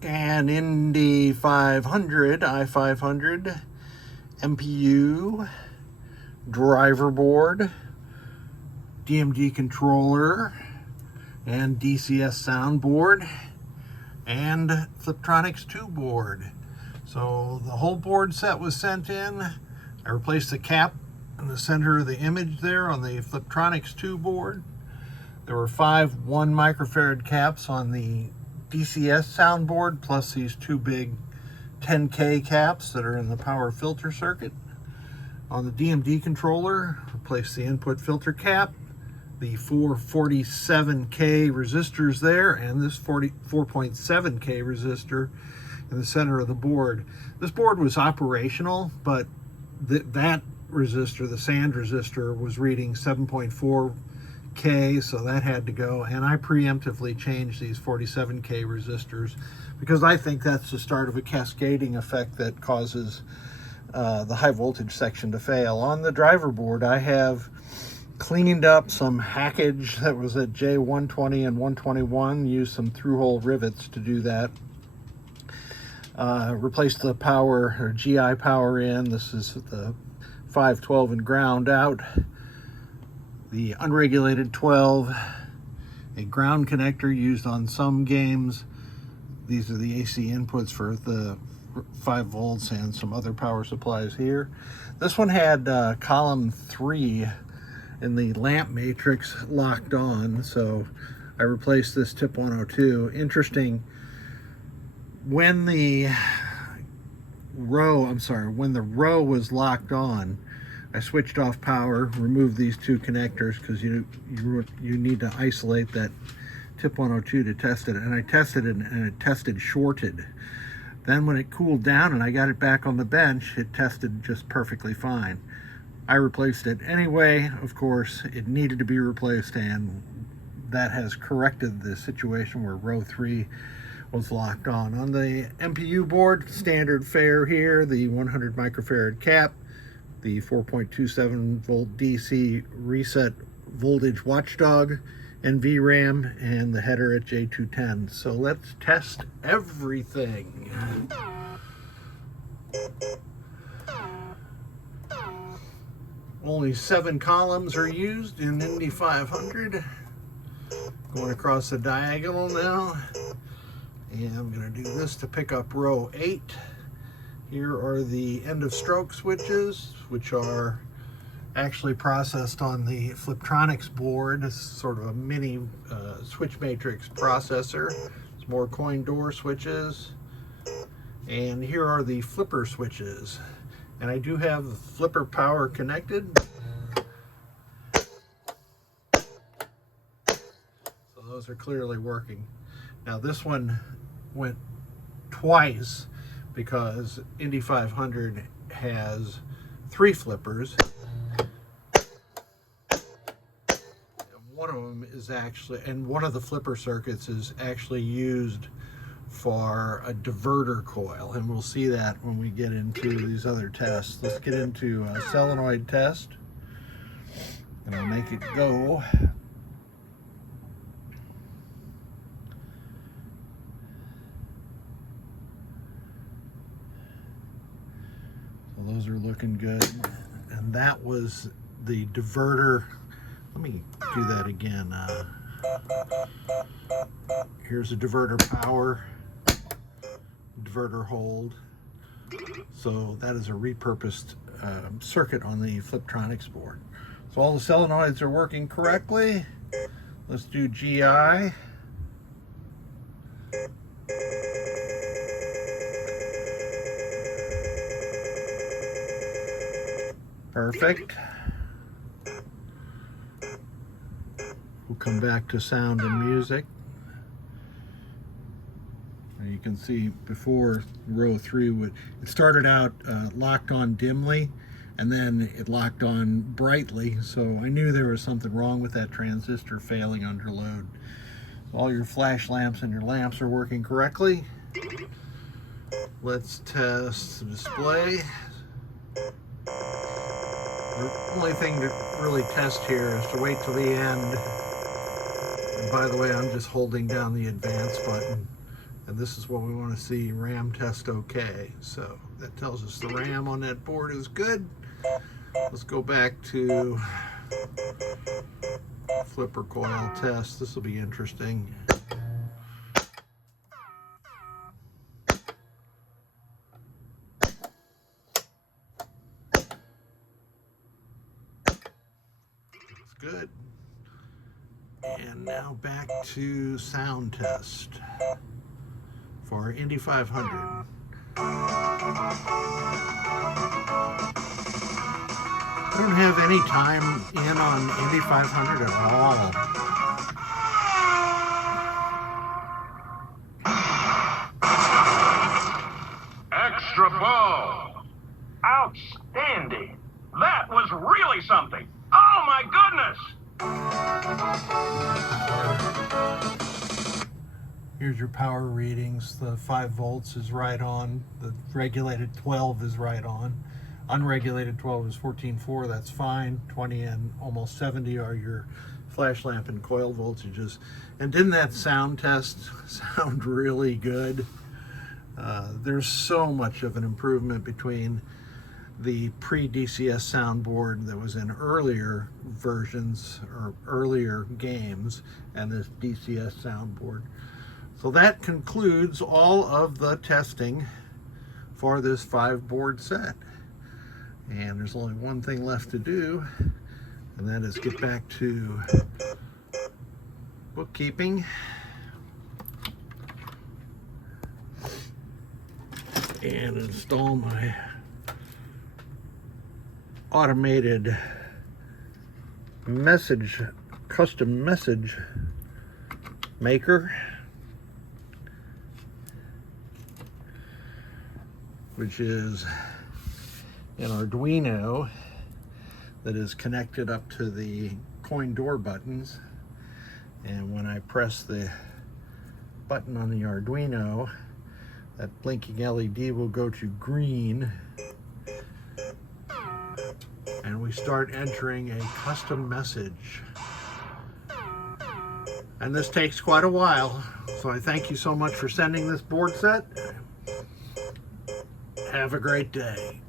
An Indy 500, i500, MPU, driver board, DMD controller, and DCS soundboard, and Fliptronics 2 board. So the whole board set was sent in. I replaced the cap in the center of the image there on the Fliptronics 2 board. There were 5 1 microfarad caps on the DCS soundboard, plus these 2 big 10K caps that are in the power filter circuit. On the DMD controller, replaced the input filter cap, the 447K resistors there, and this 4.7K resistor in the center of the board. This board was operational, but that resistor, the sand resistor, was reading 7.4K, so that had to go, and I preemptively changed these 47K resistors because I think that's the start of a cascading effect that causes the high voltage section to fail. On the driver board, I have cleaned up some hackage that was at J120 and 121, used some through-hole rivets to do that. Replaced the power, or GI power in. This is the 512 and ground out. The unregulated 12, a ground connector used on some games. These are the AC inputs for the 5 volts and some other power supplies here. This one had column 3 in the lamp matrix locked on, so I replaced this tip 102. Interesting, when the row was locked on, I switched off power, removed these 2 connectors because you need to isolate that tip 102 to test it, and I tested it and it tested shorted. Then when it cooled down and I got it back on the bench, it tested just perfectly fine. I replaced it anyway. Of course, it needed to be replaced, and that has corrected the situation where row 3 was locked on. On the MPU board, standard fare here, the 100 microfarad cap, the 4.27 volt DC reset voltage watchdog and VRAM, and the header at J210. So let's test everything. Only 7 columns are used in Indy 500. Going across the diagonal now. And I'm going to do this to pick up row 8. Here are the end of stroke switches, which are actually processed on the Fliptronics board. It's sort of a mini switch matrix processor. It's more coin door switches. And here are the flipper switches. And I do have the flipper power connected. So those are clearly working. Now this one went twice because Indy 500 has 3 flippers. One of them is actually, and one of the flipper circuits is actually used for a diverter coil, and we'll see that when we get into these other tests. Let's get into a solenoid test, and I'll make it go. So those are looking good, and that was the diverter. Let me do that again. Here's a diverter power, diverter hold. So that is a repurposed circuit on the Fliptronics board. So all the solenoids are working correctly. Let's do GI. Perfect. We'll come back to sound and music. And you can see before row 3, it started out locked on dimly, and then it locked on brightly, so I knew there was something wrong with that transistor failing under load. All your flash lamps and your lamps are working correctly. Let's test the display. The only thing to really test here is to wait till the end. And by the way, I'm just holding down the advance button. And this is what we want to see, RAM test okay. So that tells us the RAM on that board is good. Let's go back to flipper coil test. This will be interesting. That's good. And now back to sound test for Indy 500. I don't have any time in on Indy 500 at all. Extra ball. Outstanding. That was really something. Oh my goodness. Here's your power readings. The 5 volts is right on. The regulated 12 is right on. Unregulated 12 is 14.4, that's fine. 20 and almost 70 are your flash lamp and coil voltages. And didn't that sound test sound really good? There's so much of an improvement between the pre-DCS soundboard that was in earlier versions or earlier games and this DCS soundboard. So that concludes all of the testing for this 5-board set. And there's only one thing left to do, and that is get back to bookkeeping and install my automated custom message maker, which is an Arduino that is connected up to the coin door buttons. And when I press the button on the Arduino, that blinking LED will go to green, and we start entering a custom message. And this takes quite a while, so I thank you so much for sending this board set. Have a great day.